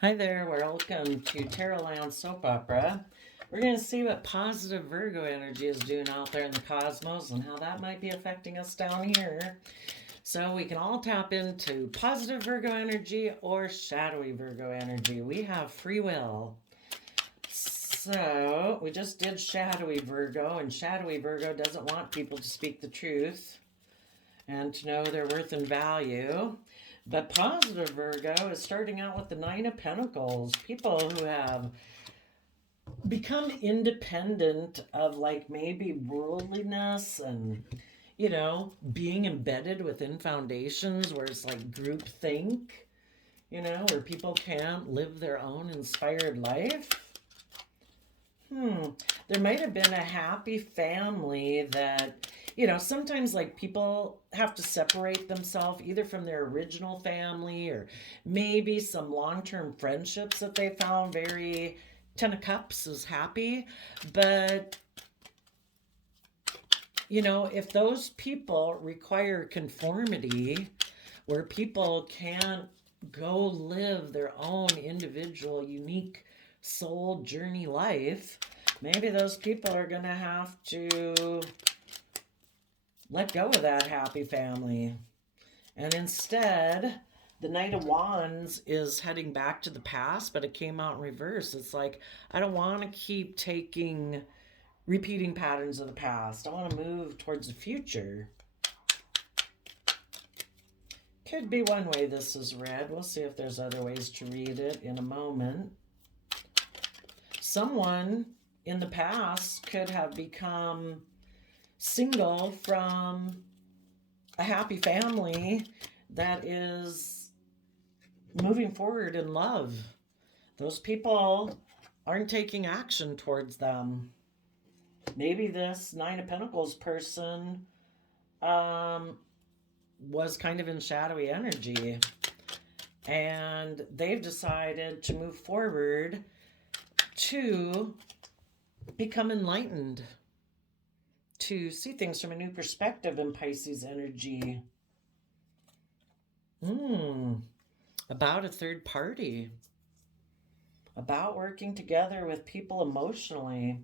Hi there, welcome to Tarotland Soap Opera. We're going to see what positive Virgo energy is doing out there in the cosmos and how that might be affecting us down here. So we can all tap into positive Virgo energy or shadowy Virgo energy. We have free will. So we just did shadowy Virgo, and shadowy Virgo doesn't want people to speak the truth and to know their worth and value. But positive Virgo is starting out with the Nine of Pentacles. People who have become independent of like maybe worldliness and being embedded within foundations where it's like group think, where people can't live their own inspired life. There might have been a happy family that, sometimes like people have to separate themselves either from their original family or maybe some long term friendships that they found very. Ten of Cups is happy. But, if those people require conformity where people can't go live their own individual, unique soul journey life, maybe those people are going to have to let go of that happy family. And instead, the Knight of Wands is heading back to the past, but it came out in reverse. It's like, I don't want to keep repeating patterns of the past. I want to move towards the future. Could be one way this is read. We'll see if there's other ways to read it in a moment. Someone in the past could have become single from a happy family that is moving forward in love. Those people aren't taking action towards them. Maybe this Nine of Pentacles person was kind of in shadowy energy and they've decided to move forward to become enlightened, to see things from a new perspective in Pisces energy. About a third party, about working together with people emotionally.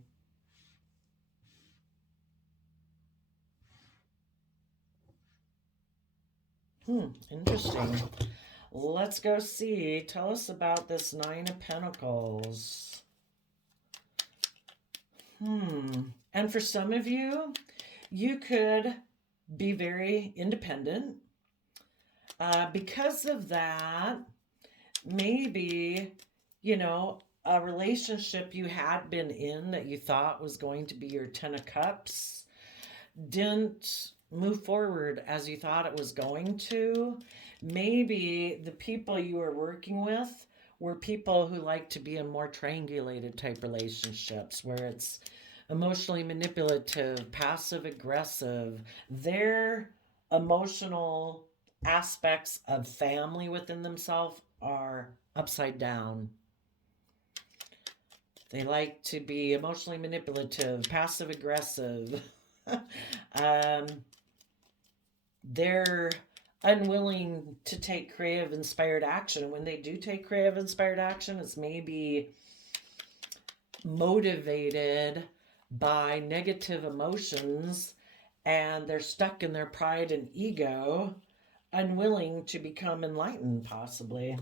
Interesting. Let's go see. Tell us about this Nine of Pentacles. And for some of you, you could be very independent. Because of that, maybe, a relationship you had been in that you thought was going to be your Ten of Cups didn't move forward as you thought it was going to. Maybe the people you were working with were people who like to be in more triangulated type relationships where it's emotionally manipulative, passive aggressive. Their emotional aspects of family within themselves are upside down. They like to be emotionally manipulative, passive aggressive. They're unwilling to take creative inspired action. And when they do take creative inspired action, it's maybe motivated by negative emotions and they're stuck in their pride and ego, unwilling to become enlightened, possibly.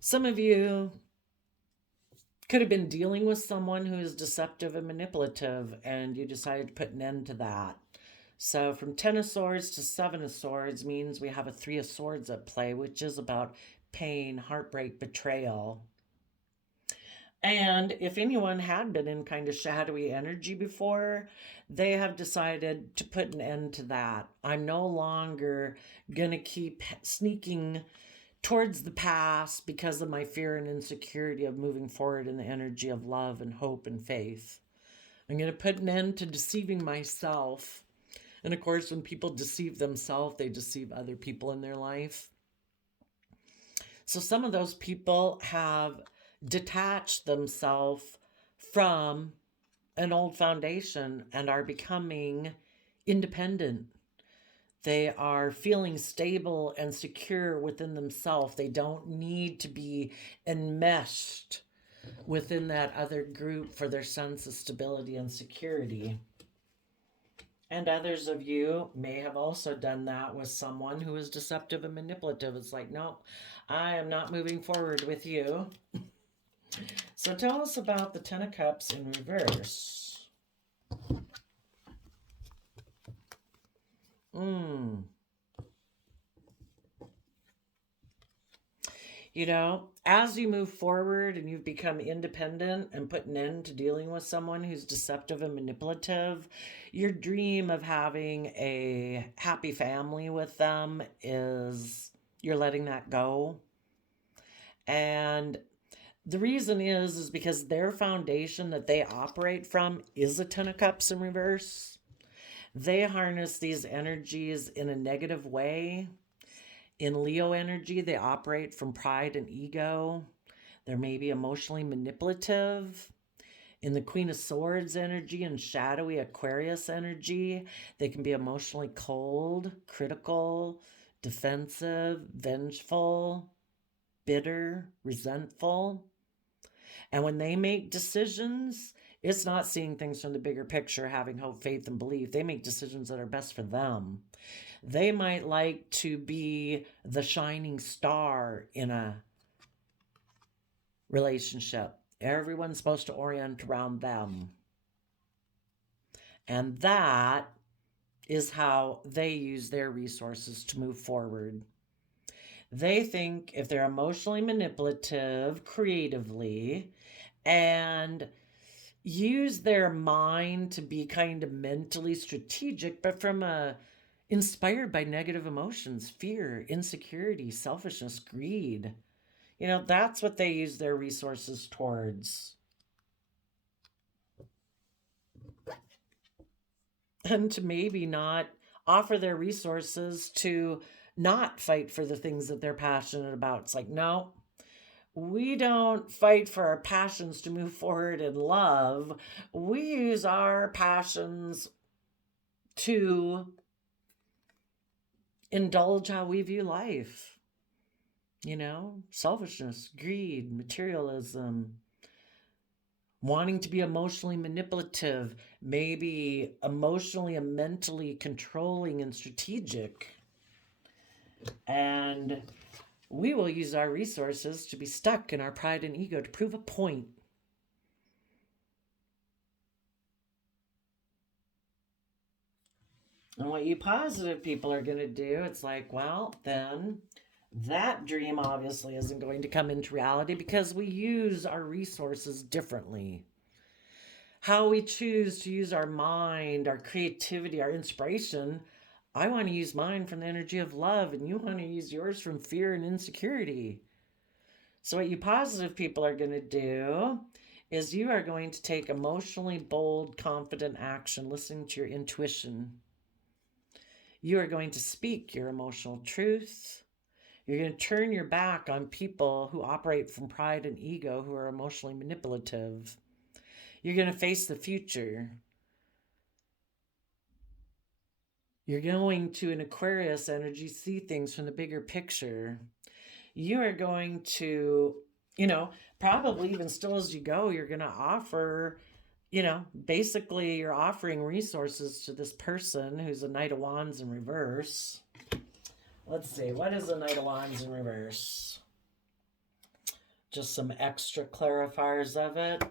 Some of you could have been dealing with someone who is deceptive and manipulative, and you decided to put an end to that. So from Ten of Swords to Seven of Swords means we have a Three of Swords at play, which is about pain, heartbreak, betrayal. And if anyone had been in kind of shadowy energy before, they have decided to put an end to that. I'm no longer going to keep sneaking towards the past because of my fear and insecurity of moving forward in the energy of love and hope and faith. I'm going to put an end to deceiving myself. And of course, when people deceive themselves, they deceive other people in their life. So some of those people have detached themselves from an old foundation and are becoming independent. They are feeling stable and secure within themselves. They don't need to be enmeshed within that other group for their sense of stability and security. And others of you may have also done that with someone who is deceptive and manipulative. It's like, no, I am not moving forward with you. So tell us about the Ten of Cups in reverse. You know, as you move forward and you've become independent and put an end to dealing with someone who's deceptive and manipulative, your dream of having a happy family with them is you're letting that go. And the reason is because their foundation that they operate from is a Ten of Cups in reverse. They harness these energies in a negative way. In Leo energy, they operate from pride and ego. They're maybe emotionally manipulative. In the Queen of Swords energy and shadowy Aquarius energy, they can be emotionally cold, critical, defensive, vengeful, bitter, resentful. And when they make decisions, it's not seeing things from the bigger picture, having hope, faith, and belief. They make decisions that are best for them. They might like to be the shining star in a relationship. Everyone's supposed to orient around them. And that is how they use their resources to move forward. They think if they're emotionally manipulative creatively and use their mind to be kind of mentally strategic, but from a inspired by negative emotions, fear, insecurity, selfishness, greed. You know, that's what they use their resources towards. And to maybe not offer their resources to not fight for the things that they're passionate about. It's like, no, we don't fight for our passions to move forward in love. We use our passions to indulge how we view life. You know, selfishness, greed, materialism, wanting to be emotionally manipulative, maybe emotionally and mentally controlling and strategic. And we will use our resources to be stuck in our pride and ego to prove a point. And what you positive people are going to do, it's like, well, then that dream obviously isn't going to come into reality because we use our resources differently. How we choose to use our mind, our creativity, our inspiration. I want to use mine from the energy of love, and you want to use yours from fear and insecurity. So, what you positive people are going to do is you are going to take emotionally bold, confident action, listening to your intuition. You are going to speak your emotional truth. You're going to turn your back on people who operate from pride and ego, who are emotionally manipulative. You're going to face the future. You're going to, in Aquarius energy, see things from the bigger picture. You are going to, probably even still as you go, you're going to offer, basically you're offering resources to this person who's a Knight of Wands in reverse. Let's see, what is a Knight of Wands in reverse? Just some extra clarifiers of it.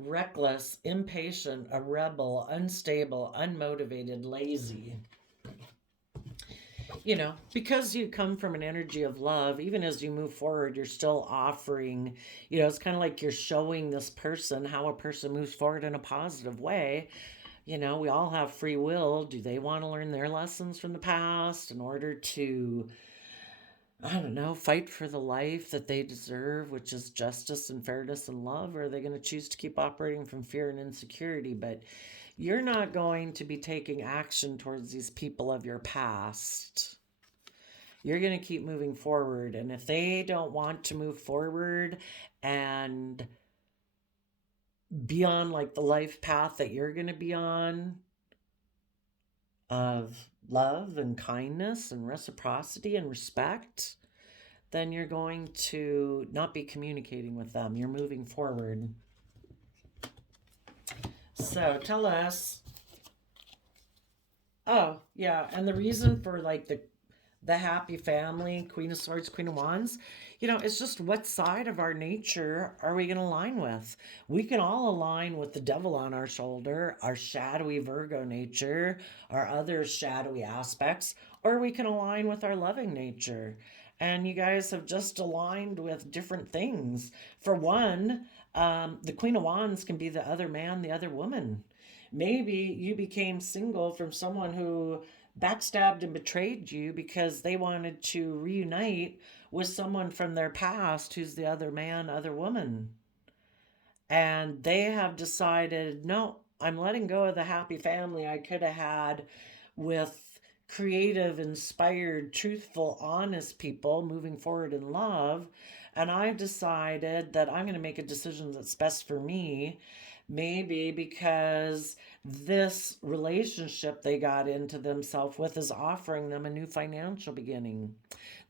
Reckless, impatient, a rebel, unstable, unmotivated, lazy. Because you come from an energy of love, even as you move forward, you're still offering, it's kind of like you're showing this person how a person moves forward in a positive way. We all have free will. Do they want to learn their lessons from the past in order to, I don't know, fight for the life that they deserve, which is justice and fairness and love? Or are they going to choose to keep operating from fear and insecurity? But you're not going to be taking action towards these people of your past. You're going to keep moving forward. And if they don't want to move forward and be on like the life path that you're going to be on of love and kindness and reciprocity and respect, then you're going to not be communicating with them. You're moving forward. So tell us. Oh, yeah. And the reason for like the happy family, Queen of Swords, Queen of Wands, it's just what side of our nature are we going to align with? We can all align with the devil on our shoulder, our shadowy Virgo nature, our other shadowy aspects, or we can align with our loving nature. And you guys have just aligned with different things. For one, the Queen of Wands can be the other man, the other woman. Maybe you became single from someone who backstabbed and betrayed you because they wanted to reunite with someone from their past who's the other man, other woman. And they have decided, no, I'm letting go of the happy family I could have had with creative, inspired, truthful, honest people moving forward in love. And I've decided that I'm going to make a decision that's best for me. Maybe because this relationship they got into themselves with is offering them a new financial beginning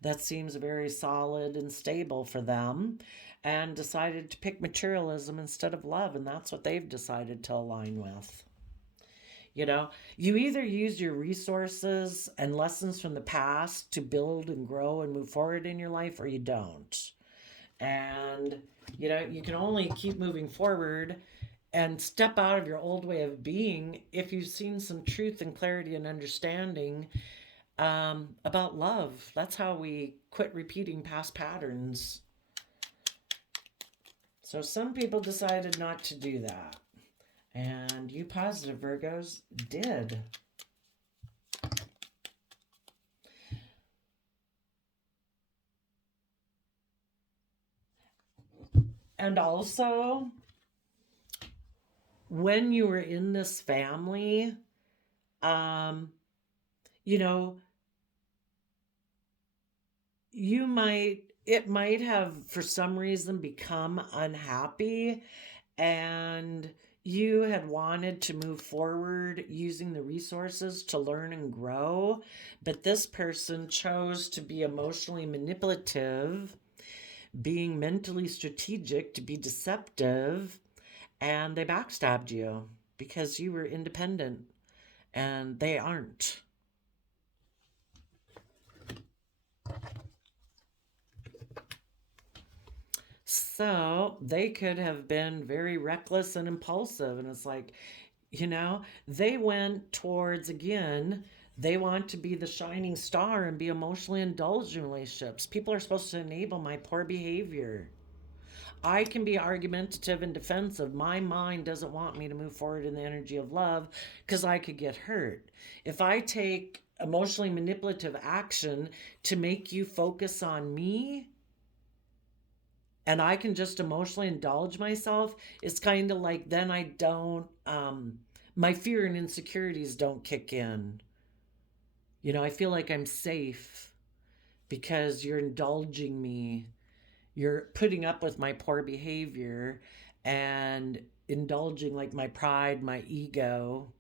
that seems very solid and stable for them, and decided to pick materialism instead of love. And that's what they've decided to align with. You either use your resources and lessons from the past to build and grow and move forward in your life, or you don't. And, you can only keep moving forward and step out of your old way of being if you've seen some truth and clarity and understanding about love. That's how we quit repeating past patterns. So some people decided not to do that. And you positive Virgos did. And also, when you were in this family, um, you know, it might have for some reason become unhappy, and you had wanted to move forward using the resources to learn and grow, but this person chose to be emotionally manipulative, being mentally strategic, to be deceptive, and they backstabbed you because you were independent and they aren't. So they could have been very reckless and impulsive. And it's like, they went towards, again, they want to be the shining star and be emotionally indulged in relationships. People are supposed to enable my poor behavior. I can be argumentative and defensive. My mind doesn't want me to move forward in the energy of love because I could get hurt. If I take emotionally manipulative action to make you focus on me, and I can just emotionally indulge myself, it's kind of like then I don't, my fear and insecurities don't kick in. I feel like I'm safe because you're indulging me. You're putting up with my poor behavior and indulging like my pride, my ego.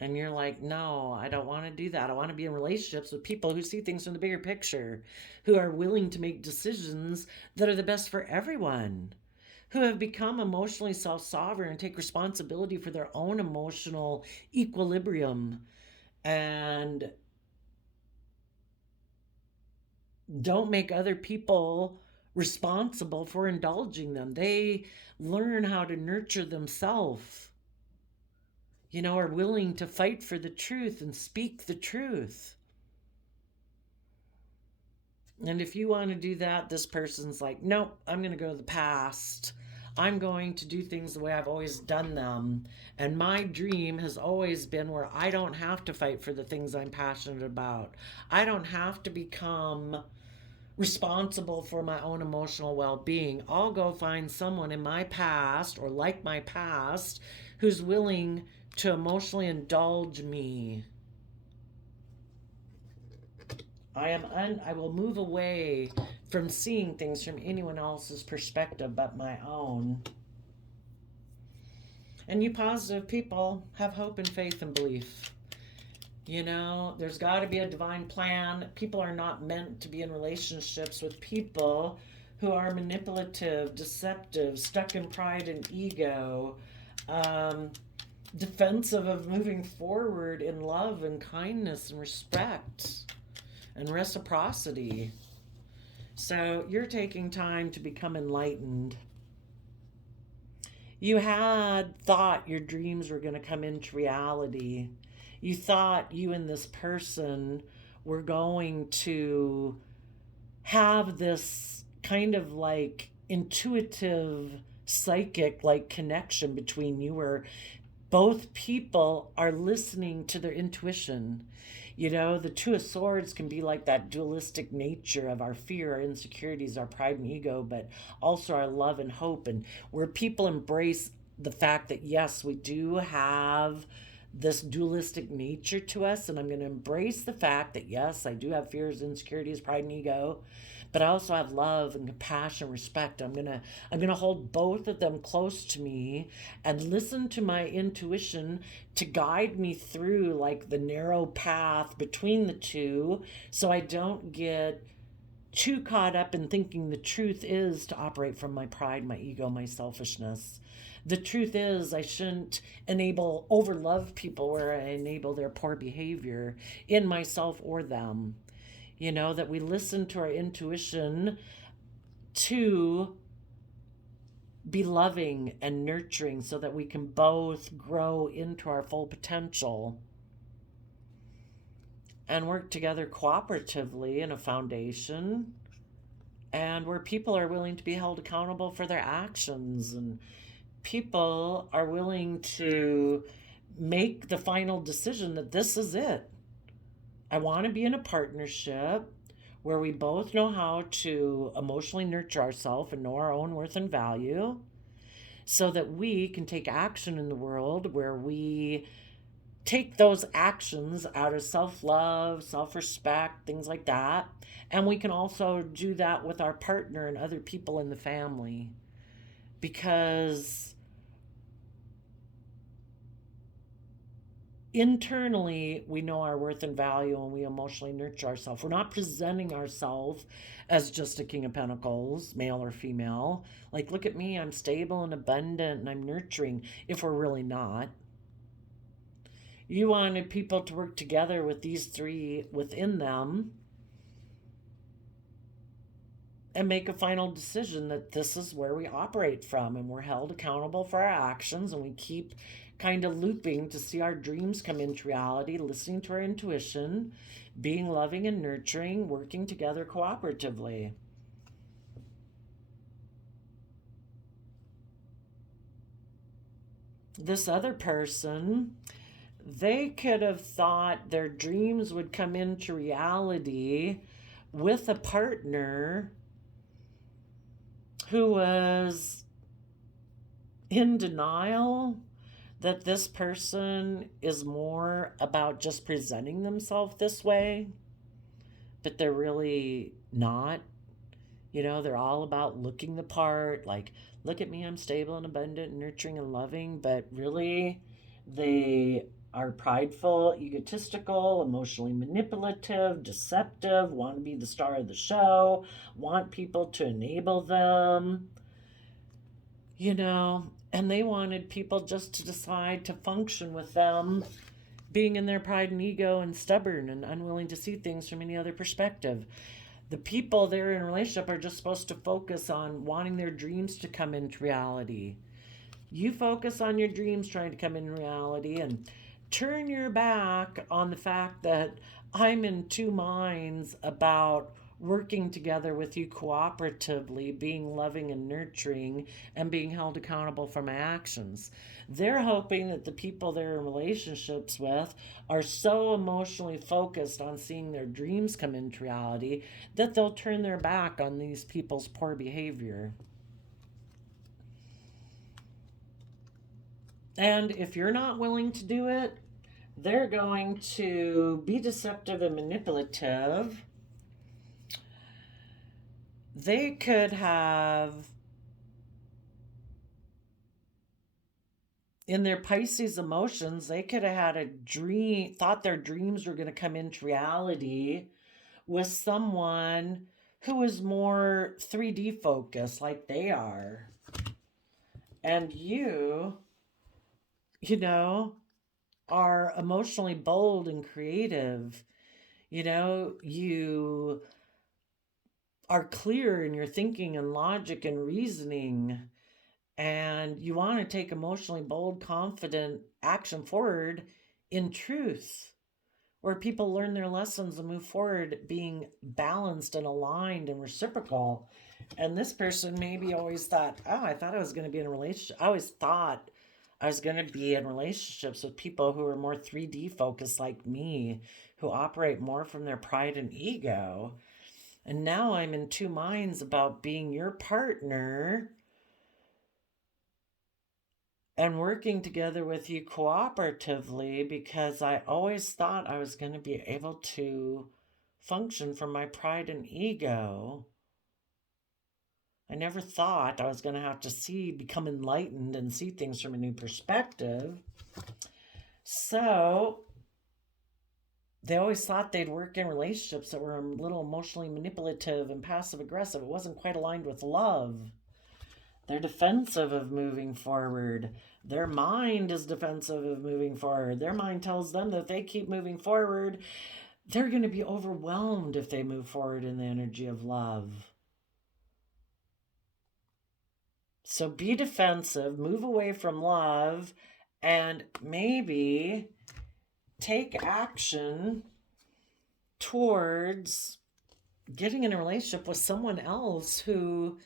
And you're like, no, I don't want to do that. I want to be in relationships with people who see things from the bigger picture, who are willing to make decisions that are the best for everyone, who have become emotionally self sovereign and take responsibility for their own emotional equilibrium and don't make other people responsible for indulging them. They learn how to nurture themselves, are willing to fight for the truth and speak the truth. And if you want to do that, this person's like, nope, I'm going to go to the past. I'm going to do things the way I've always done them. And my dream has always been where I don't have to fight for the things I'm passionate about. I don't have to become responsible for my own emotional well being. I'll go find someone in my past or like my past who's willing to emotionally indulge me. I will move away from seeing things from anyone else's perspective but my own. And you positive people have hope and faith and belief. There's got to be a divine plan. People are not meant to be in relationships with people who are manipulative, deceptive, stuck in pride and ego, um, defensive of moving forward in love and kindness and respect and reciprocity. So you're taking time to become enlightened. You had thought your dreams were going to come into reality. You thought you and this person were going to have this kind of like intuitive, psychic like connection between you, where both people are listening to their intuition. The Two of Swords can be like that dualistic nature of our fear, our insecurities, our pride and ego, but also our love and hope. And where people embrace the fact that, yes, we do have this dualistic nature to us. And I'm going to embrace the fact that, yes, I do have fears, insecurities, pride and ego, but I also have love and compassion, respect. I'm gonna hold both of them close to me and listen to my intuition to guide me through like the narrow path between the two, so I don't get too caught up in thinking the truth is to operate from my pride, my ego, my selfishness. The truth is, I shouldn't overlove people where I enable their poor behavior in myself or them. That we listen to our intuition to be loving and nurturing so that we can both grow into our full potential and work together cooperatively in a foundation, and where people are willing to be held accountable for their actions, and people are willing to make the final decision that this is it. I want to be in a partnership where we both know how to emotionally nurture ourselves and know our own worth and value, so that we can take action in the world where we take those actions out of self love, self respect, things like that. And we can also do that with our partner and other people in the family, because internally we know our worth and value and we emotionally nurture ourselves. We're not presenting ourselves as just a king of pentacles, male or female, like, look at me, I'm stable and abundant and I'm nurturing, if we're really not. You wanted people to work together with these three within them and make a final decision that this is where we operate from, and we're held accountable for our actions, and we keep kind of looping to see our dreams come into reality, listening to our intuition, being loving and nurturing, working together cooperatively. This other person, they could have thought their dreams would come into reality with a partner who was in denial that this person is more about just presenting themselves this way, but they're really not. They're all about looking the part, like, look at me, I'm stable and abundant, nurturing and loving, but really they are prideful, egotistical, emotionally manipulative, deceptive, want to be the star of the show, want people to enable them, and they wanted people just to decide to function with them, being in their pride and ego and stubborn and unwilling to see things from any other perspective. The people they're in a relationship are just supposed to focus on wanting their dreams to come into reality. You focus on your dreams trying to come in reality, and turn your back on the fact that I'm in two minds about working together with you cooperatively, being loving and nurturing, and being held accountable for my actions. They're hoping that the people they're in relationships with are so emotionally focused on seeing their dreams come into reality that they'll turn their back on these people's poor behavior. And if you're not willing to do it, they're going to be deceptive and manipulative. They could have in their Pisces emotions, they could have had a dream, thought their dreams were going to come into reality with someone who is more 3D focused, like they are. And you know, are emotionally bold and creative. You are clear in your thinking and logic and reasoning, and you want to take emotionally bold, confident action forward in truth, where people learn their lessons and move forward being balanced and aligned and reciprocal. And this person maybe always thought, oh, I thought I was going to be in a relationship. I always thought I was going to be in relationships with people who are more 3D focused like me, who operate more from their pride and ego. And now I'm in two minds about being your partner and working together with you cooperatively, because I always thought I was going to be able to function from my pride and ego. I never thought I was going to have to become enlightened and see things from a new perspective. So they always thought they'd work in relationships that were a little emotionally manipulative and passive aggressive. It wasn't quite aligned with love. They're defensive of moving forward. Their mind is defensive of moving forward. Their mind tells them that if they keep moving forward, they're going to be overwhelmed if they move forward in the energy of love. So be defensive, move away from love, and maybe take action towards getting in a relationship with someone else who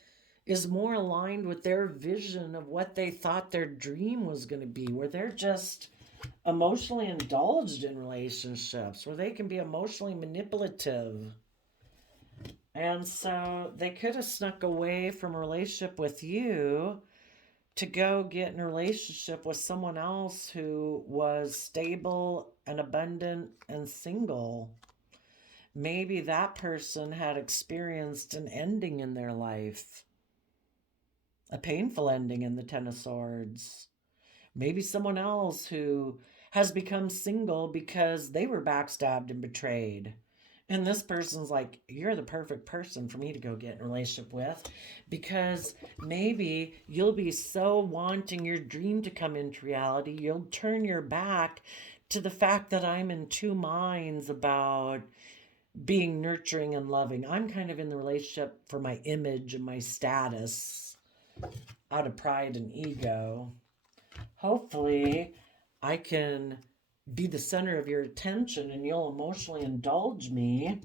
is more aligned with their vision of what they thought their dream was going to be, where they're just emotionally indulged in relationships, where they can be emotionally manipulative. And so they could have snuck away from a relationship with you to go get in a relationship with someone else who was stable and abundant and single. Maybe that person had experienced an ending in their life, a painful ending in the Ten of Swords. Maybe someone else who has become single because they were backstabbed and betrayed. And this person's like, you're the perfect person for me to go get in a relationship with, because maybe you'll be so wanting your dream to come into reality, you'll turn your back to the fact that I'm in two minds about being nurturing and loving. I'm kind of in the relationship for my image and my status out of pride and ego. Hopefully, I can be the center of your attention and you'll emotionally indulge me,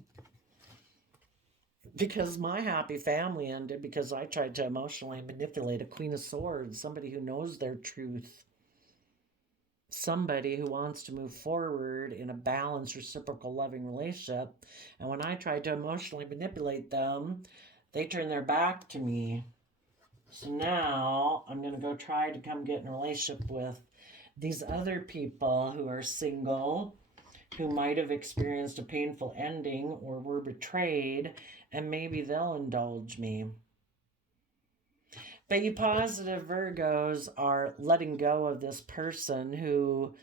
because my happy family ended because I tried to emotionally manipulate a Queen of Swords, somebody who knows their truth, somebody who wants to move forward in a balanced, reciprocal, loving relationship. And when I tried to emotionally manipulate them, they turned their back to me. So now I'm going to go try to come get in a relationship with these other people who are single, who might have experienced a painful ending or were betrayed, and maybe they'll indulge me. But you positive Virgos are letting go of this person who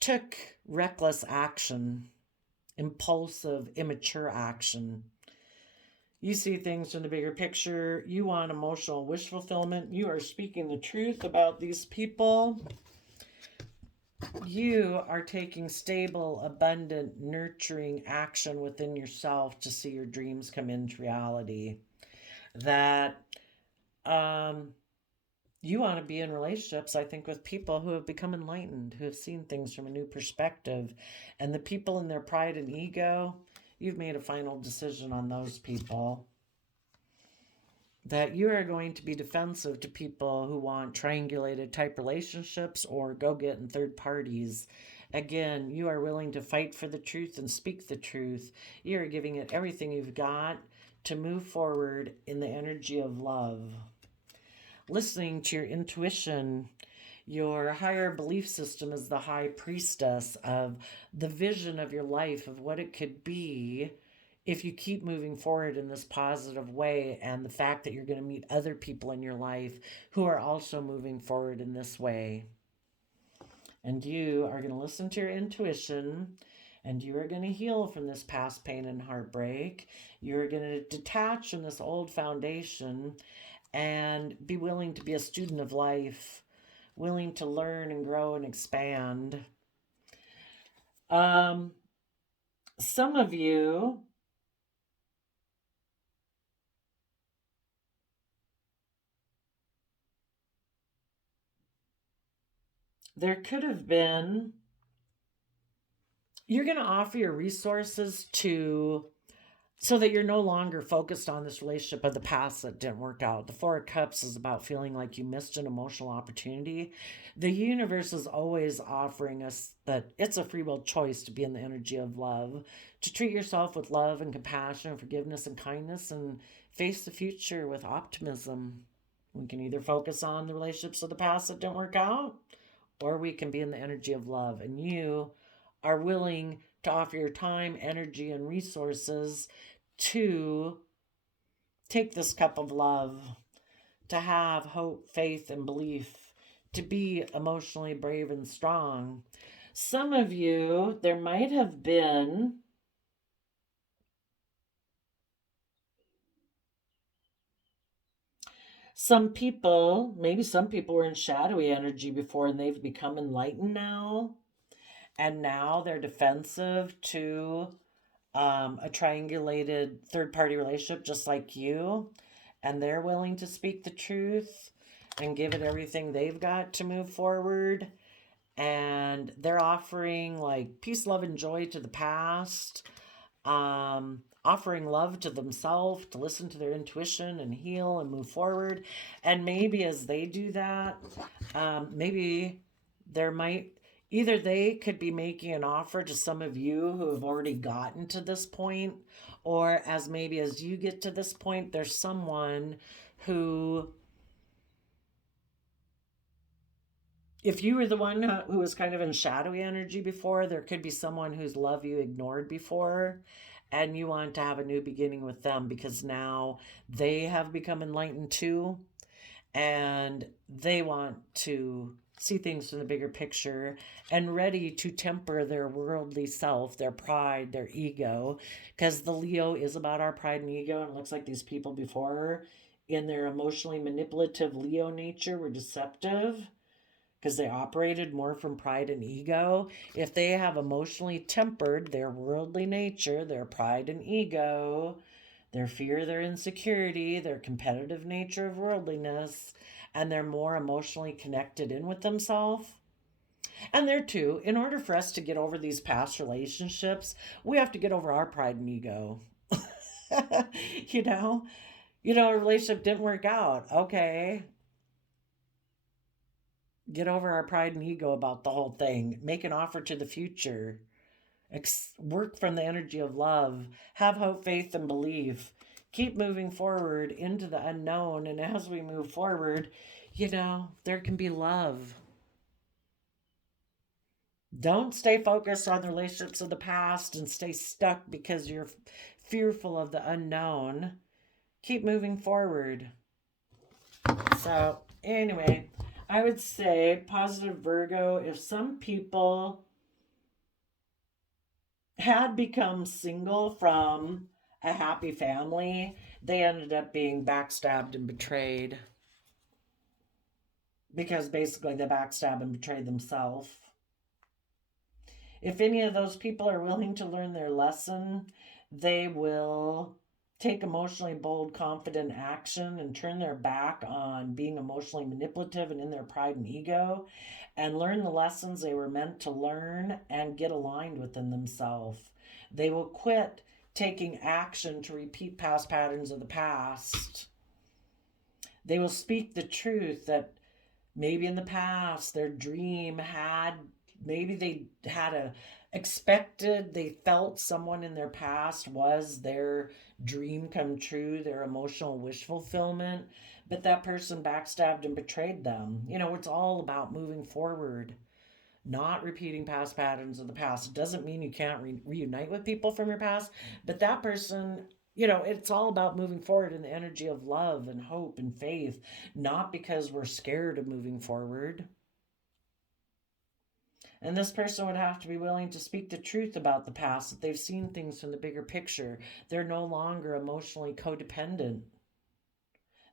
took reckless action, impulsive, immature action. You see things from the bigger picture. You want emotional wish fulfillment. You are speaking the truth about these people. You are taking stable, abundant, nurturing action within yourself to see your dreams come into reality. That you want to be in relationships, I think, with people who have become enlightened, who have seen things from a new perspective. And the people in their pride and ego, you've made a final decision on those people. That you are going to be defensive to people who want triangulated type relationships or go get in third parties. Again, you are willing to fight for the truth and speak the truth. You are giving it everything you've got to move forward in the energy of love. Listening to your intuition, your higher belief system is the high priestess of the vision of your life, of what it could be if you keep moving forward in this positive way, and the fact that you're going to meet other people in your life who are also moving forward in this way. And you are going to listen to your intuition, and you are going to heal from this past pain and heartbreak. You're going to detach from this old foundation and be willing to be a student of life, willing to learn and grow and expand. Um, some of you, there could have been, you're going to offer your resources to, so that you're no longer focused on this relationship of the past that didn't work out. The Four of Cups is about feeling like you missed an emotional opportunity. The universe is always offering us that it's a free will choice to be in the energy of love, to treat yourself with love and compassion, forgiveness and kindness, and face the future with optimism. We can either focus on the relationships of the past that didn't work out, or we can be in the energy of love. And you are willing to offer your time, energy, and resources to take this cup of love, to have hope, faith, and belief, to be emotionally brave and strong. Some of you, there might have been some people, maybe some people were in shadowy energy before and they've become enlightened now. And now they're defensive to a triangulated third party relationship just like you, and they're willing to speak the truth and give it everything they've got to move forward. And they're offering like peace, love, and joy to the past, offering love to themselves, to listen to their intuition and heal and move forward. And maybe as they do that, maybe there might, either they could be making an offer to some of you who have already gotten to this point, or as maybe as you get to this point, there's someone who, if you were the one who was kind of in shadowy energy before, there could be someone whose love you ignored before, and you want to have a new beginning with them because now they have become enlightened too, and they want to see things from the bigger picture and ready to temper their worldly self, their pride, their ego, because the Leo is about our pride and ego. And it looks like these people before, in their emotionally manipulative Leo nature, were deceptive because they operated more from pride and ego. If they have emotionally tempered their worldly nature, their pride and ego, their fear, their insecurity, their competitive nature of worldliness, and they're more emotionally connected in with themselves. And there too, in order for us to get over these past relationships, we have to get over our pride and ego. you know, a relationship didn't work out. Okay, get over our pride and ego about the whole thing. Make an offer to the future. Work from the energy of love. Have hope, faith, and belief. Keep moving forward into the unknown. And as we move forward, there can be love. Don't stay focused on the relationships of the past and stay stuck because you're fearful of the unknown. Keep moving forward. So, anyway, I would say positive Virgo, if some people had become single from a happy family, they ended up being backstabbed and betrayed because basically they backstab and betray themselves. If any of those people are willing to learn their lesson, they will take emotionally bold, confident action and turn their back on being emotionally manipulative and in their pride and ego and learn the lessons they were meant to learn and get aligned within themselves. They will quit taking action to repeat past patterns of the past. They will speak the truth that maybe in the past their dream had, maybe they had they felt someone in their past was their dream come true, their emotional wish fulfillment, but that person backstabbed and betrayed them. It's all about moving forward, not repeating past patterns of the past. It doesn't mean you can't reunite with people from your past, but that person, it's all about moving forward in the energy of love and hope and faith, not because we're scared of moving forward. And this person would have to be willing to speak the truth about the past, that they've seen things from the bigger picture. They're no longer emotionally codependent.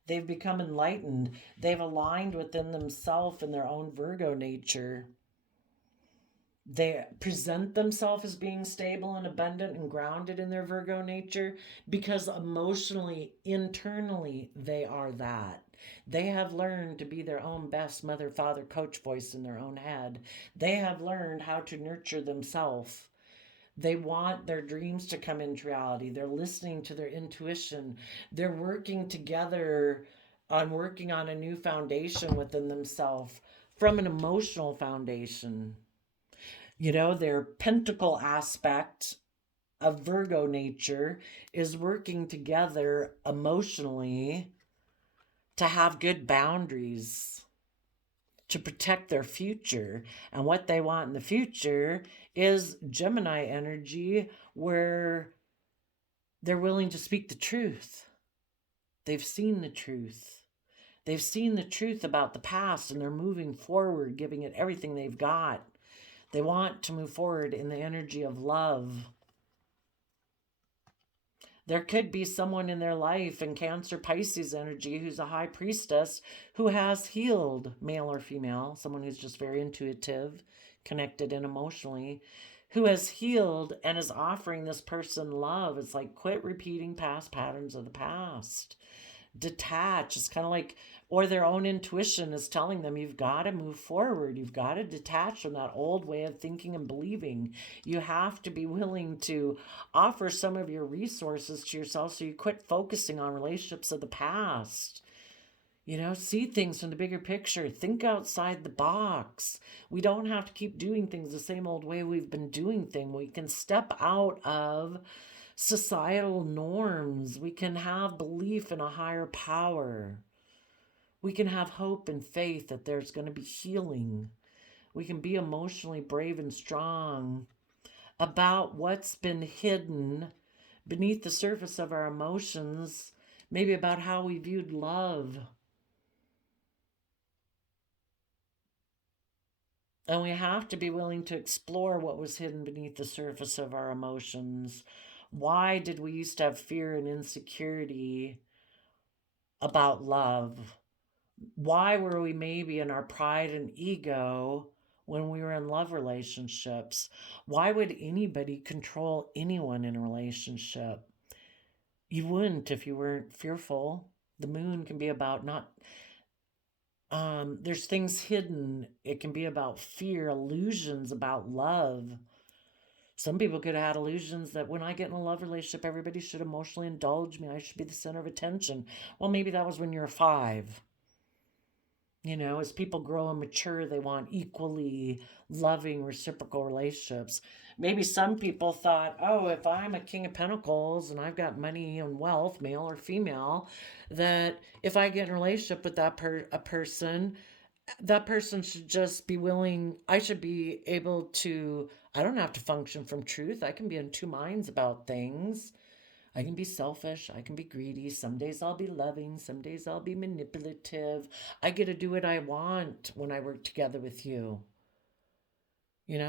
They've become enlightened. They've aligned within themselves and their own Virgo nature. They present themselves as being stable and abundant and grounded in their Virgo nature because emotionally, internally, they are that. They have learned to be their own best mother, father, coach voice in their own head. They have learned how to nurture themselves. They want their dreams to come into reality. They're listening to their intuition. They're working together on working on a new foundation within themselves from an emotional foundation. Their pentacle aspect of Virgo nature is working together emotionally to have good boundaries, to protect their future. And what they want in the future is Gemini energy, where they're willing to speak the truth. They've seen the truth. They've seen the truth about the past, and they're moving forward, giving it everything they've got. They want to move forward in the energy of love. There could be someone in their life in Cancer Pisces energy who's a high priestess who has healed, male or female, someone who's just very intuitive, connected and emotionally, who has healed and is offering this person love. It's like, quit repeating past patterns of the past. Detach. It's kind of like, or their own intuition is telling them, you've got to move forward. You've got to detach from that old way of thinking and believing. You have to be willing to offer some of your resources to yourself so you quit focusing on relationships of the past. See things from the bigger picture. Think outside the box. We don't have to keep doing things the same old way we've been doing things. We can step out of societal norms. We can have belief in a higher power. We can have hope and faith that there's going to be healing. We can be emotionally brave and strong about what's been hidden beneath the surface of our emotions, maybe about how we viewed love. And we have to be willing to explore what was hidden beneath the surface of our emotions. Why did we used to have fear and insecurity about love? Why were we maybe in our pride and ego when we were in love relationships? Why would anybody control anyone in a relationship? You wouldn't if you weren't fearful. The moon can be about not... there's things hidden. It can be about fear, illusions about love. Some people could have had illusions that when I get in a love relationship, everybody should emotionally indulge me. I should be the center of attention. Well, maybe that was when you're 5. As people grow and mature, they want equally loving, reciprocal relationships. Maybe some people thought, oh, if I'm a King of Pentacles and I've got money and wealth, male or female, that if I get in a relationship with that person, that person should just be willing, I should be able to, I don't have to function from truth. I can be in 2 minds about things. I can be selfish. I can be greedy. Some days I'll be loving. Some days I'll be manipulative. I get to do what I want when I work together with you.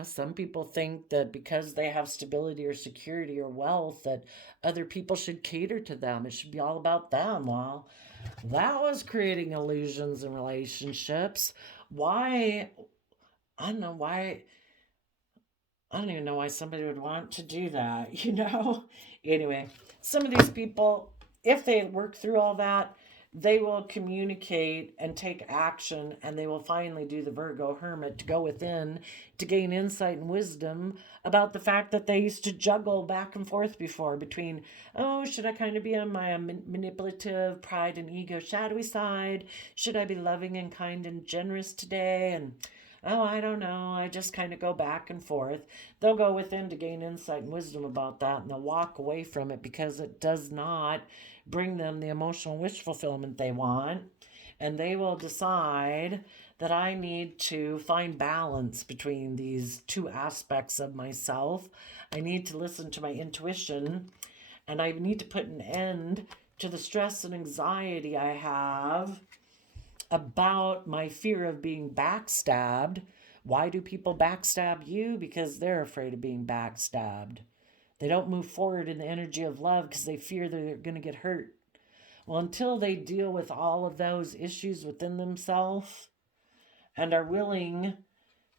Some people think that because they have stability or security or wealth, that other people should cater to them. It should be all about them. Well, that was creating illusions in relationships. Why? I don't know why. I don't even know why somebody would want to do that, Anyway, some of these people, if they work through all that, they will communicate and take action, and they will finally do the Virgo hermit to go within to gain insight and wisdom about the fact that they used to juggle back and forth before between, oh, should I kind of be on my manipulative pride and ego shadowy side? Should I be loving and kind and generous today? And oh, I don't know. I just kind of go back and forth. They'll go within to gain insight and wisdom about that, and they'll walk away from it because it does not bring them the emotional wish fulfillment they want. And they will decide that I need to find balance between these 2 aspects of myself. I need to listen to my intuition, and I need to put an end to the stress and anxiety I have about my fear of being backstabbed Why do people backstab you? Because they're afraid of being backstabbed. They don't move forward in the energy of love because they fear they're going to get hurt. Well, until they deal with all of those issues within themselves and are willing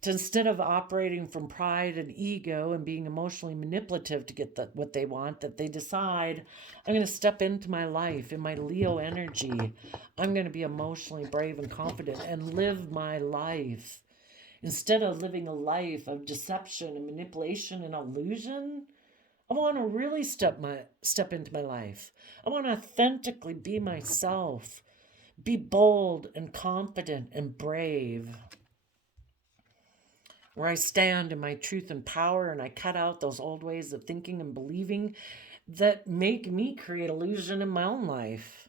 to, instead of operating from pride and ego and being emotionally manipulative to get what they want, that they decide, I'm going to step into my life in my Leo energy. I'm going to be emotionally brave and confident and live my life. Instead of living a life of deception and manipulation and illusion, I want to really step into my life. I want to authentically be myself, be bold and confident and brave, where I stand in my truth and power and I cut out those old ways of thinking and believing that make me create illusion in my own life.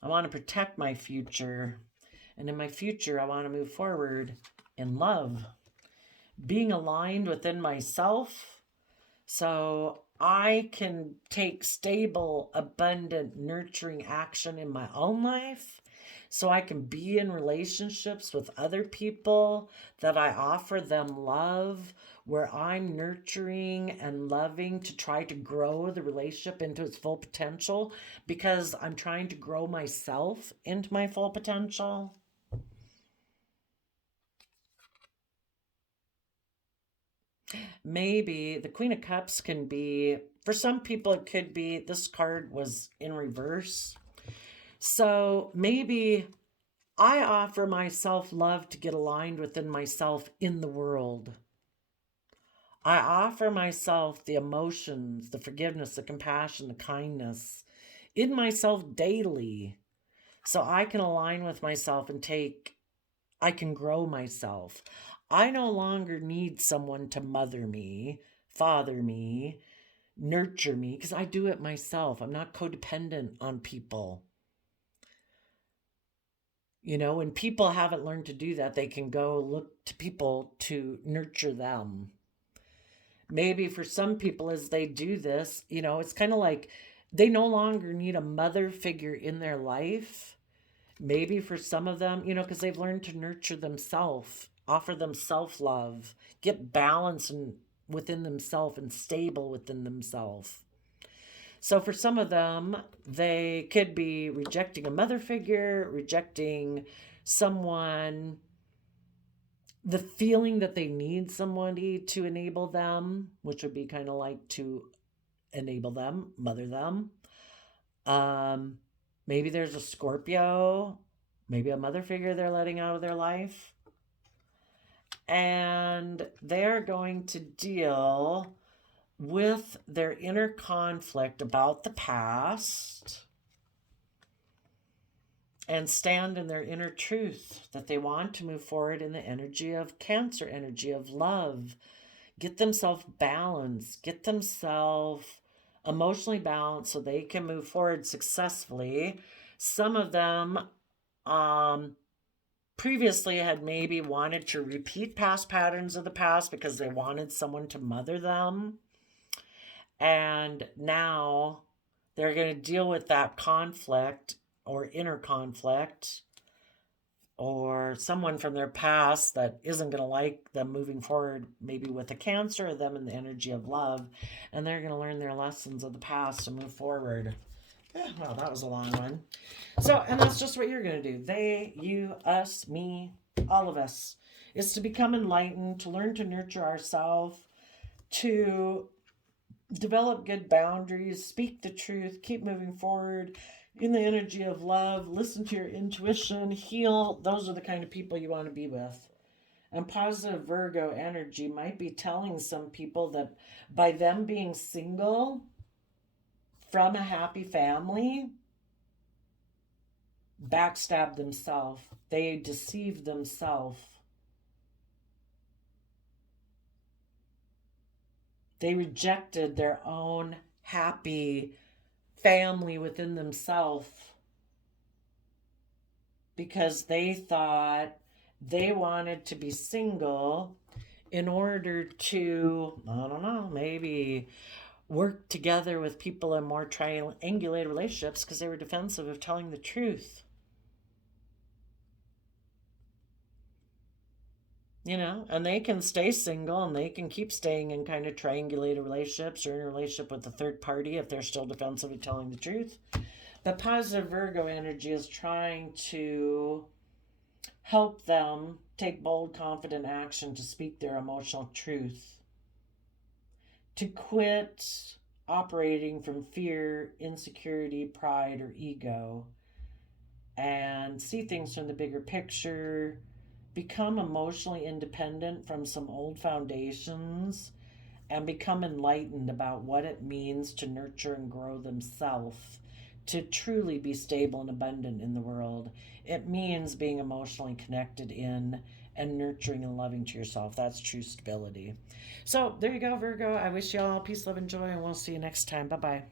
I want to protect my future, and in my future I want to move forward in love, being aligned within myself so I can take stable, abundant, nurturing action in my own life, so I can be in relationships with other people that I offer them love, where I'm nurturing and loving to try to grow the relationship into its full potential because I'm trying to grow myself into my full potential. Maybe the Queen of Cups can be, for some people, it could be this card was in reverse. So maybe I offer myself love to get aligned within myself in the world. I offer myself the emotions, the forgiveness, the compassion, the kindness in myself daily so I can align with myself and I can grow myself. I no longer need someone to mother me, father me, nurture me, because I do it myself. I'm not codependent on people. You know, when people haven't learned to do that, they can go look to people to nurture them. Maybe for some people, as they do this, you know, it's kind of like they no longer need a mother figure in their life. Maybe for some of them, you know, because they've learned to nurture themselves, offer them self-love, get balance within themselves and stable within themselves. So for some of them, they could be rejecting a mother figure, rejecting someone, the feeling that they need somebody to enable them, which would be kind of like to enable them, mother them. Maybe there's a Scorpio, maybe a mother figure they're letting out of their life. And they're going to deal with their inner conflict about the past and stand in their inner truth that they want to move forward in the energy of Cancer, energy of love, get themselves balanced, get themselves emotionally balanced so they can move forward successfully. Some of them previously had maybe wanted to repeat past patterns of the past because they wanted someone to mother them. And now they're going to deal with that conflict or inner conflict, or someone from their past that isn't going to like them moving forward, maybe with a Cancer, or them in the energy of love. And they're going to learn their lessons of the past and move forward. Well, that was a long one. So, and that's just what you're going to do. They, you, us, me, all of us, is to become enlightened, to learn to nurture ourselves, to develop good boundaries, speak the truth, keep moving forward in the energy of love, listen to your intuition, heal. Those are the kind of people you want to be with. And positive Virgo energy might be telling some people that by them being single from a happy family, backstab themselves. They deceive themselves. They rejected their own happy family within themselves because they thought they wanted to be single in order to, I don't know, maybe work together with people in more triangulated relationships because they were defensive of telling the truth. and they can stay single and they can keep staying in kind of triangulated relationships or in a relationship with a third party if they're still defensively telling the truth. But positive Virgo energy is trying to help them take bold, confident action to speak their emotional truth, to quit operating from fear, insecurity, pride, or ego, and see things from the bigger picture, become emotionally independent from some old foundations, and become enlightened about what it means to nurture and grow themselves to truly be stable and abundant in the world. It means being emotionally connected in and nurturing and loving to yourself. That's true stability. So there you go, Virgo. I wish you all peace, love, and joy, and we'll see you next time. Bye bye.